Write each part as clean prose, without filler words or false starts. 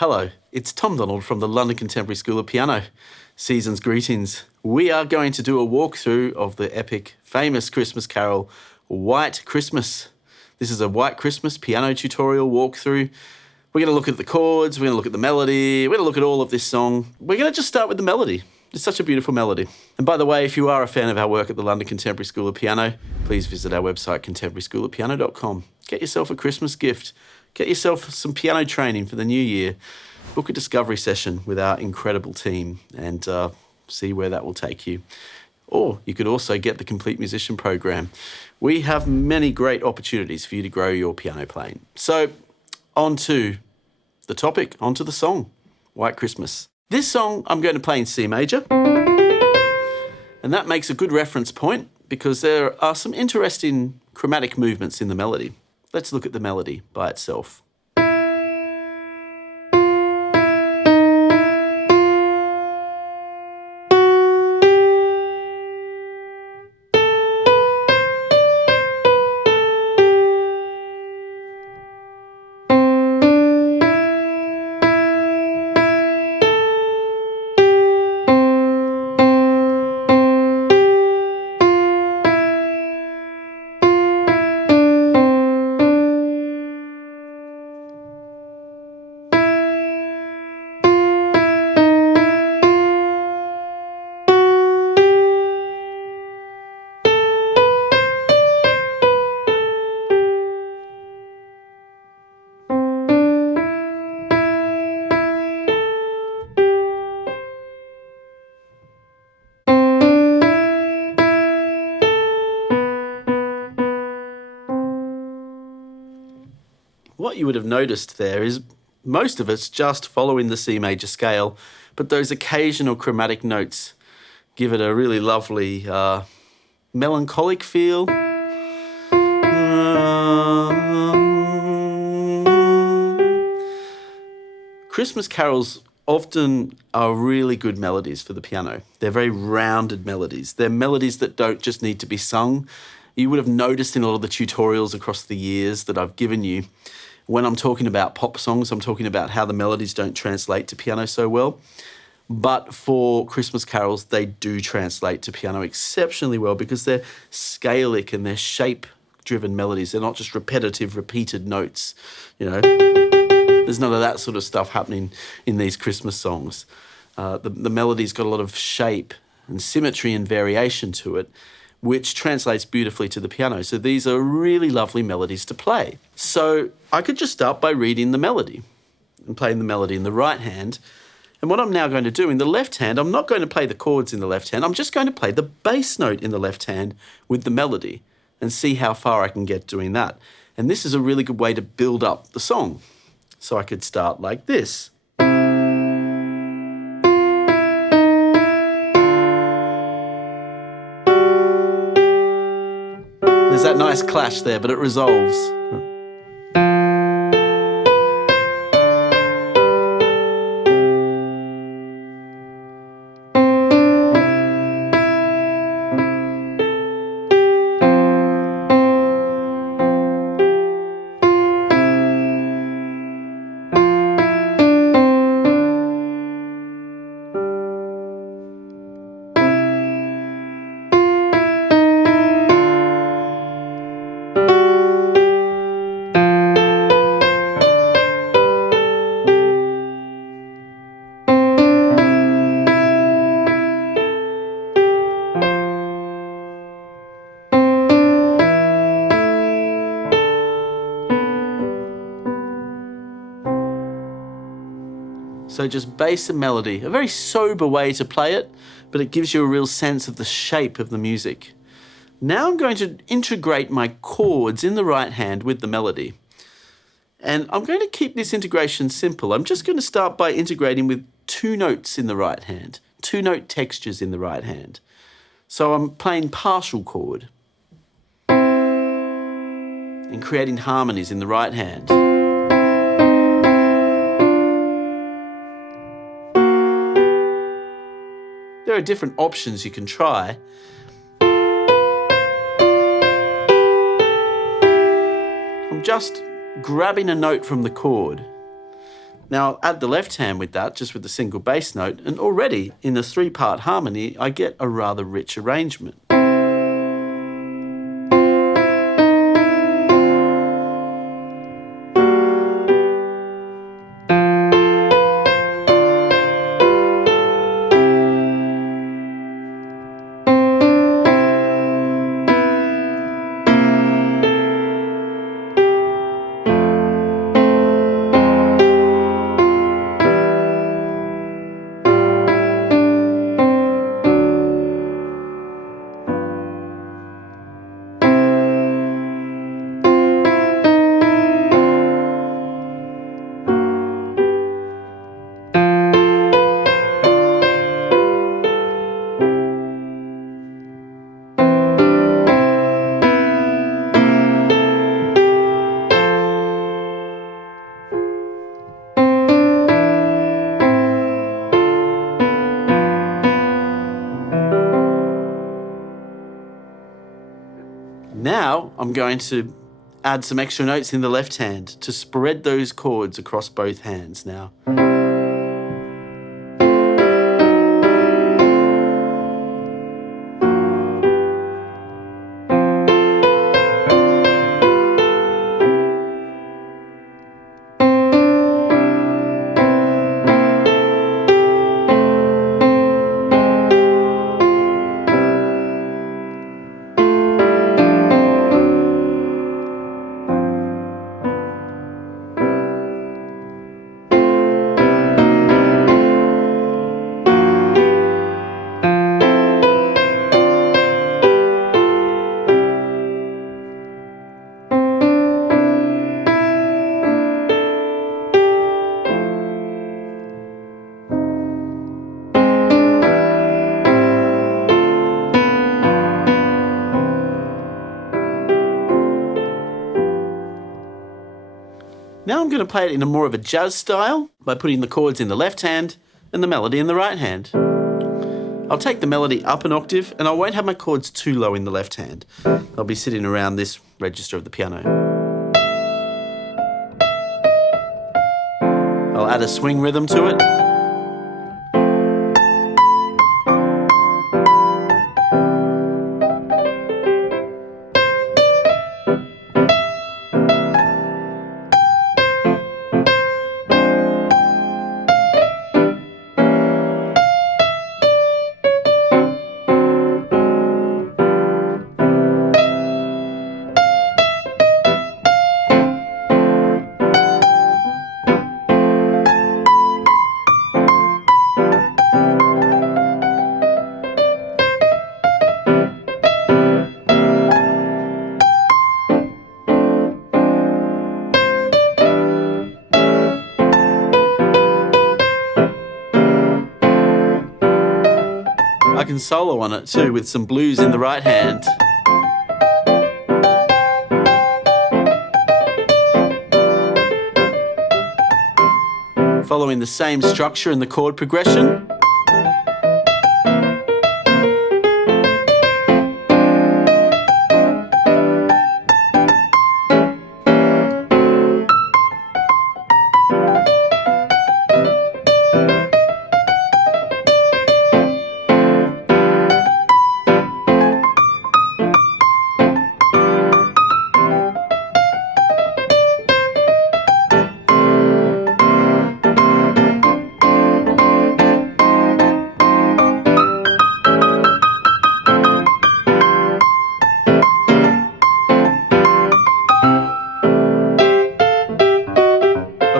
Hello, it's Tom Donald from the London Contemporary School of Piano. Season's greetings. We are going to do a walkthrough of the epic, famous Christmas carol, White Christmas. This is a White Christmas piano tutorial walkthrough. We're going to look at the chords, we're going to look at the melody, we're going to look at all of this song. We're going to just start with the melody. It's such a beautiful melody. And by the way, if you are a fan of our work at the London Contemporary School of Piano, please visit our website, contemporaryschoolofpiano.com. Get yourself a Christmas gift. Get yourself some piano training for the new year. Book a discovery session with our incredible team and see where that will take you. Or you could also get the Complete Musician program. We have many great opportunities for you to grow your piano playing. So on to the topic, on to the song, White Christmas. This song I'm going to play in C major, and that makes a good reference point because there are some interesting chromatic movements in the melody. Let's look at the melody by itself. What you would have noticed there is most of it's just following the C major scale, but those occasional chromatic notes give it a really lovely melancholic feel. Christmas carols often are really good melodies for the piano. They're very rounded melodies. They're melodies that don't just need to be sung. You would have noticed in a lot of the tutorials across the years that I've given you, when I'm talking about pop songs, I'm talking about how the melodies don't translate to piano so well. But for Christmas carols, they do translate to piano exceptionally well because they're scalic and they're shape-driven melodies. They're not just repetitive, repeated notes. You know, there's none of that sort of stuff happening in these Christmas songs. The melody's got a lot of shape and symmetry and variation to it, which translates beautifully to the piano. So these are really lovely melodies to play. So I could just start by reading the melody and playing the melody in the right hand. And what I'm now going to do in the left hand, I'm not going to play the chords in the left hand. I'm just going to play the bass note in the left hand with the melody and see how far I can get doing that. And this is a really good way to build up the song. So I could start like this. There's that nice clash there, but it resolves. So just bass and melody, a very sober way to play it, but it gives you a real sense of the shape of the music. Now I'm going to integrate my chords in the right hand with the melody. And I'm going to keep this integration simple. I'm just going to start by integrating with two notes in the right hand, two note textures in the right hand. So I'm playing partial chord and creating harmonies in the right hand. There are different options you can try. I'm just grabbing a note from the chord Now I'll add the left hand with that, just with a single bass note, and already in the 3-part harmony, I get a rather rich arrangement. Now I'm going to add some extra notes in the left hand to spread those chords across both hands now. Now I'm going to play it in a more of a jazz style by putting the chords in the left hand and the melody in the right hand. I'll take the melody up an octave and I won't have my chords too low in the left hand. They'll be sitting around this register of the piano. I'll add a swing rhythm to it. I can solo on it too with some blues in the right hand. Following the same structure in the chord progression.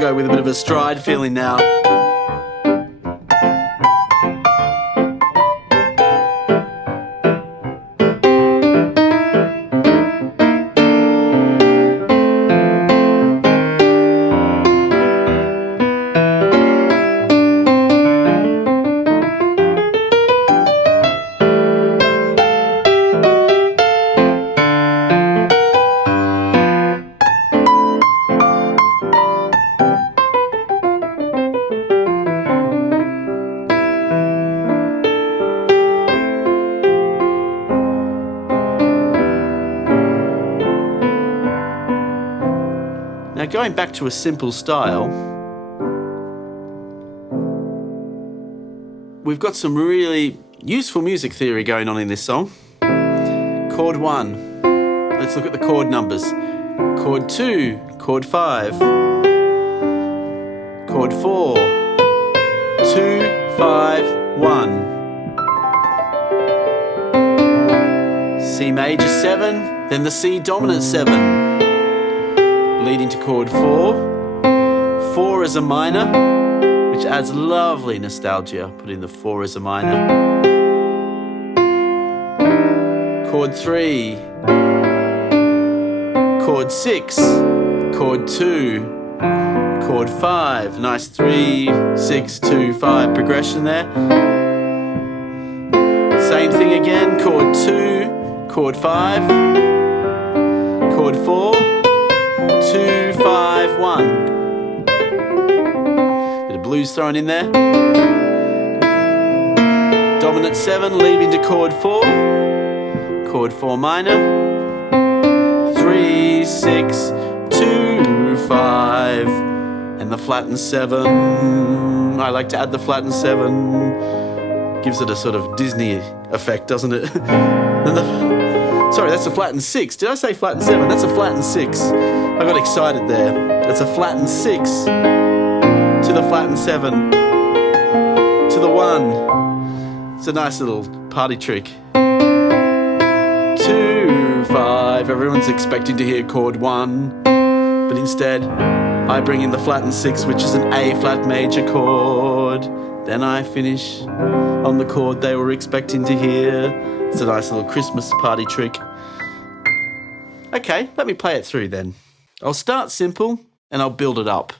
Go with a bit of a stride feeling now. Now going back to a simple style, we've got some really useful music theory going on in this song. Chord 1. Let's look at the chord numbers. Chord 2, chord 5, chord 4, 2, 5, 1. C major 7, then the C dominant 7, leading to chord 4. 4 is a minor, which adds lovely nostalgia. Put in the 4 as a minor. Chord 3, chord 6, chord 2, chord 5. Nice 3, 6, 2, 5 progression there. Same thing again, chord 2, chord 5, chord 4, 2, 5, 1. Bit of blues thrown in there. Dominant 7 leading to chord 4, chord 4 minor, 3, 6, 2, 5, and the flattened 7. I like to add the flattened 7. Gives it a sort of Disney effect, doesn't it? Sorry, that's a flattened 6. Did I say flattened 7? That's a flattened 6. I got excited there. It's a flattened 6 to the flattened 7 to the 1. It's a nice little party trick. 2, 5. Everyone's expecting to hear chord 1, but instead I bring in the flattened 6, which is an A flat major chord. Then I finish on the chord they were expecting to hear. It's a nice little Christmas party trick. Okay, let me play it through then. I'll start simple and I'll build it up.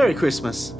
Merry Christmas.